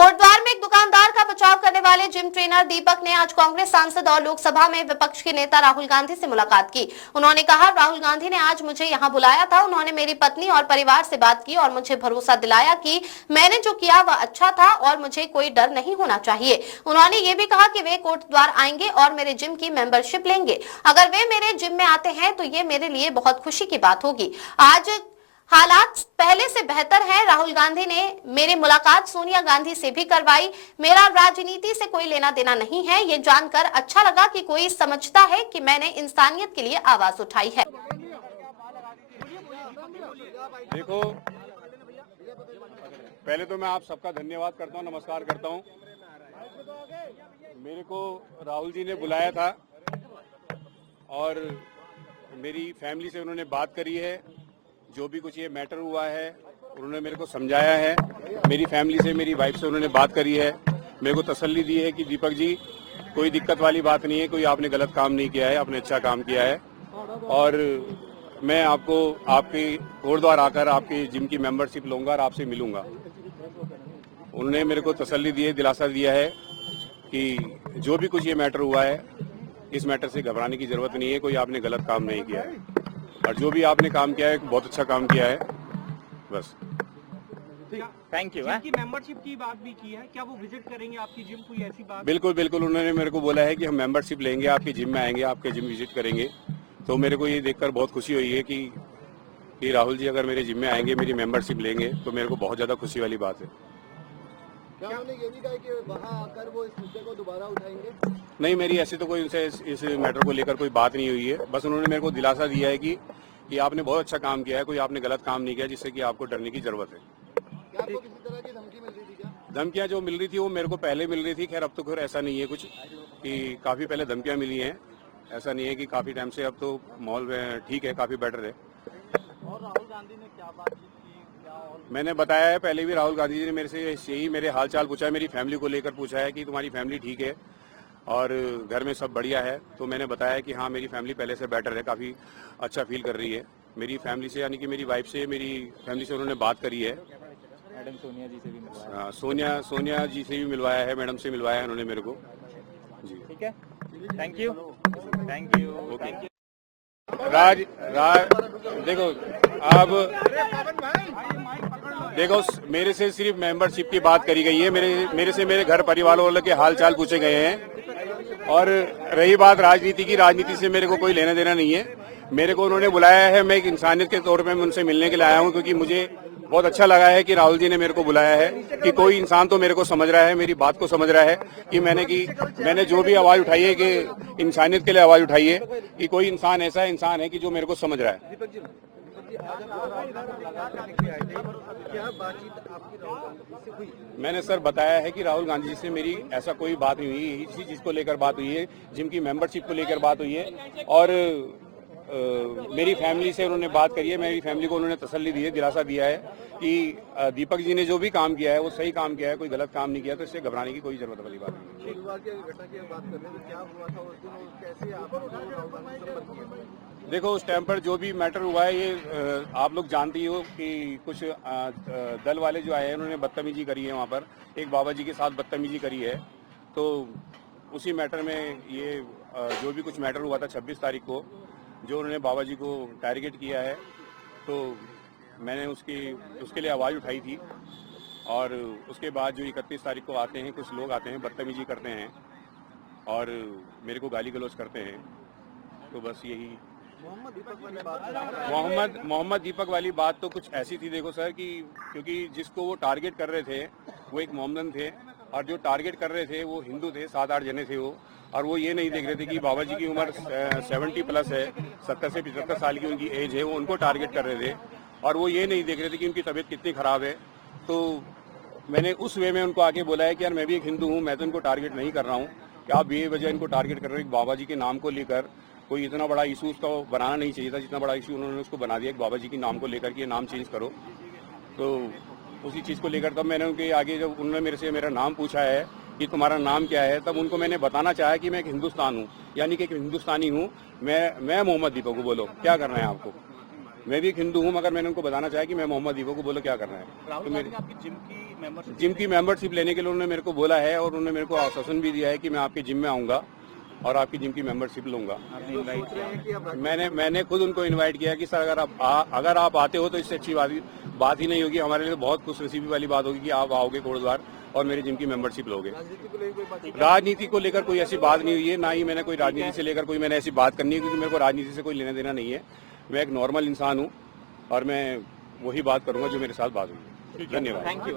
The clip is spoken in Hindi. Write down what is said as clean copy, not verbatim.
कोटद्वार में एक दुकानदार का बचाव करने वाले जिम ट्रेनर दीपक ने आज कांग्रेस सांसद और लोकसभा में विपक्ष के नेता राहुल गांधी से मुलाकात की। उन्होंने कहा, राहुल गांधी ने आज मुझे यहां बुलाया था। उन्होंने मेरी पत्नी और परिवार से बात की और मुझे भरोसा दिलाया कि मैंने जो किया वह अच्छा था और मुझे कोई डर नहीं होना चाहिए। उन्होंने ये भी कहा कि वे कोटद्वार आएंगे और मेरे जिम की मेंबरशिप लेंगे। अगर वे मेरे जिम में आते हैं तो ये मेरे लिए बहुत खुशी की बात होगी। आज हालात पहले से बेहतर है। राहुल गांधी ने मेरी मुलाकात सोनिया गांधी से भी करवाई। मेरा राजनीति से कोई लेना देना नहीं है। ये जानकर अच्छा लगा कि कोई समझता है कि मैंने इंसानियत के लिए आवाज उठाई है। देखो, पहले तो मैं आप सबका धन्यवाद करता हूं, नमस्कार करता हूं। मेरे को राहुल जी ने बुलाया था और मेरी फैमिली से उन्होंने बात करी है। जो भी कुछ ये मैटर हुआ है उन्होंने मेरे को समझाया है। मेरी फैमिली से, मेरी वाइफ से उन्होंने बात करी है, मेरे को तसल्ली दी है कि दीपक जी कोई दिक्कत वाली बात नहीं है, कोई आपने गलत काम नहीं किया है, आपने अच्छा काम किया है और मैं आपको आपके कोटद्वार आकर आपके जिम की मेंबरशिप लूंगा और आपसे मिलूंगा। उन्होंने मेरे को तसल्ली दी है, दिलासा दिया है कि जो भी कुछ ये मैटर हुआ है इस मैटर से घबराने की जरूरत नहीं है, कोई आपने गलत काम नहीं किया है और जो भी आपने काम किया है बहुत अच्छा काम किया है। बस थैंक यू। जिम की मेंबरशिप की बात भी की है, क्या वो विजिट करेंगे आपकी जिम? कोई ऐसी बात? बिल्कुल बिल्कुल, उन्होंने मेरे को बोला है कि हम मेंबरशिप लेंगे, आपके जिम में आएंगे, आपके जिम विजिट करेंगे। तो मेरे को ये देखकर बहुत खुशी हुई है कि राहुल जी अगर मेरे जिम में आएंगे, मेरी मेंबरशिप लेंगे तो मेरे को बहुत ज्यादा खुशी वाली बात है। क्या उन्होंने ये भी कहा कि वहां आकर वो इस मुद्दे को दोबारा उठाएंगे? नहीं, मेरी ऐसी तो कोई उनसे इस मैटर को लेकर कोई बात नहीं हुई है। बस उन्होंने मेरे को दिलासा दिया है कि आपने बहुत अच्छा काम किया है, कोई आपने गलत काम नहीं किया जिससे कि आपको डरने की जरूरत है। क्या आपको किसी तरह की धमकी मिल रही थी क्या? धमकियां जो मिल रही थी वो मेरे को पहले मिल रही थी। खैर अब तो खैर ऐसा नहीं है कुछ कि काफी पहले धमकियां मिली हैं, ऐसा नहीं है कि काफी टाइम से। अब तो माहौल ठीक है, काफी बेटर है। और राहुल गांधी ने क्या बात की? मैंने बताया है पहले भी, राहुल गांधी जी ने मेरे से यही मेरे हाल चाल पूछा है, मेरी फैमिली को लेकर पूछा है कि तुम्हारी फैमिली ठीक है और घर में सब बढ़िया है। तो मैंने बताया कि हाँ, मेरी फैमिली पहले से बेटर है, काफ़ी अच्छा फील कर रही है। मेरी फैमिली से यानी कि मेरी वाइफ से, मेरी फैमिली से उन्होंने बात करी है। मैडम सोनिया जी से भी मिलवाया? सोनिया जी से भी मिलवाया है, मैडम से मिलवाया है उन्होंने मेरे को जी। ठीक है, thank you. Thank you. Okay. Raj देखो, अब देखो, मेरे से सिर्फ मेंबरशिप की बात करी गई है। मेरे से मेरे घर परिवार वालों के हाल चाल पूछे गए हैं और रही बात राजनीति की, राजनीति से मेरे को कोई लेना देना नहीं है। मेरे को उन्होंने बुलाया है, मैं एक इंसानियत के तौर पे मैं उनसे मिलने के लिए आया हूं, क्योंकि मुझे बहुत अच्छा लगा है कि राहुल जी ने मेरे को बुलाया है कि कोई इंसान तो मेरे को समझ रहा है, मेरी बात को समझ रहा है कि मैंने जो भी आवाज उठाई है कि इंसानियत के लिए आवाज उठाई है, कि कोई इंसान ऐसा इंसान है कि जो मेरे को समझ रहा है। मैंने सर बताया है कि राहुल गांधी जी से मेरी ऐसा कोई बात नहीं हुई, इसी चीज को लेकर बात हुई है, जिम की मेंबरशिप को लेकर बात हुई है और मेरी फैमिली से उन्होंने बात करी है। मेरी फैमिली को उन्होंने तसल्ली दी है, दिलासा दिया है कि दीपक जी ने जो भी काम किया है वो सही काम किया है, कोई गलत काम नहीं किया, तो इससे घबराने की कोई जरूरत वाली बात नहीं है। देखो, उस टाइम पर जो भी मैटर हुआ है, ये आप लोग जानती हो कि कुछ दल वाले जो आए हैं उन्होंने बदतमीजी करी है, वहाँ पर एक बाबा जी के साथ बदतमीजी करी है। तो उसी मैटर में ये जो भी कुछ मैटर हुआ था 26 तारीख को, जो उन्होंने बाबा जी को टारगेट किया है, तो मैंने उसके लिए आवाज़ उठाई थी। और उसके बाद जो 31 तारीख को आते हैं कुछ लोग आते हैं, बदतमीजी करते हैं और मेरे को गाली गलौज करते हैं। तो बस यही मोहम्मद दीपक वाली बात तो कुछ ऐसी थी, देखो सर, कि क्योंकि जिसको वो टारगेट कर रहे थे वो एक मोहम्मदन थे और जो टारगेट कर रहे थे वो हिंदू थे, 7-8 जने थे वो, और वो ये नहीं देख रहे थे कि बाबा जी की उम्र 70 प्लस है, 70 से 75 साल की उनकी एज है, वो उनको टारगेट कर रहे थे और वो ये नहीं देख रहे थे कि उनकी तबीयत कितनी ख़राब है। तो मैंने उस वे में उनको आके बोला है कि यार मैं भी एक हिंदू हूँ, मैं तो इनको टारगेट नहीं कर रहा हूँ कि आप बेवजह इनको टारगेट कर रहे हो। बाबा जी के नाम को लेकर कोई इतना बड़ा इशू उसका बनाना नहीं चाहिए था, जितना बड़ा इशू उन्होंने उसको बना दिया कि बाबा जी के नाम को लेकर कि ये नाम चेंज करो। तो उसी चीज़ को लेकर तब मैंने उनके आगे, जब उन्होंने मेरे से मेरा नाम पूछा है कि तुम्हारा नाम क्या है, तब उनको मैंने बताना चाहा कि मैं एक हिंदुस्तान हूँ, यानी कि एक हिंदुस्तानी हूँ, मैं मोहम्मद दीपक हूँ, बोलो क्या करना है आपको। मैं भी एक हिंदू हूँ, मगर मैंने उनको बताना चाहा कि मैं मोहम्मद दीपक को बोलो क्या करना है। राहुल तो गांधी मेरे ने आपकी जिम की मेंबरशिप लेने के लिए उन्होंने मेरे को बोला है और उन्होंने मेरे को आश्वासन भी दिया है कि मैं आपके जिम में आऊँगा और आपकी जिम की मेंबरशिप लूंगा। मैंने खुद उनको इनवाइट किया कि सर अगर आप आते हो तो इससे अच्छी बात ही नहीं होगी। हमारे लिए तो बहुत खुश नसीबी वाली बात होगी कि आप आओगे कोटद्वार और मेरे जिम की मेंबरशिप लोगे। राजनीति को लेकर कोई ऐसी बात नहीं हुई है, ना ही मैंने कोई राजनीति से लेकर कोई मैंने ऐसी बात करनी है, क्योंकि मेरे को राजनीति से कोई लेना देना नहीं है। मैं एक नॉर्मल इंसान हूँ और मैं वही बात करूंगा जो मेरे साथ बात हुई है। धन्यवाद। Thank you.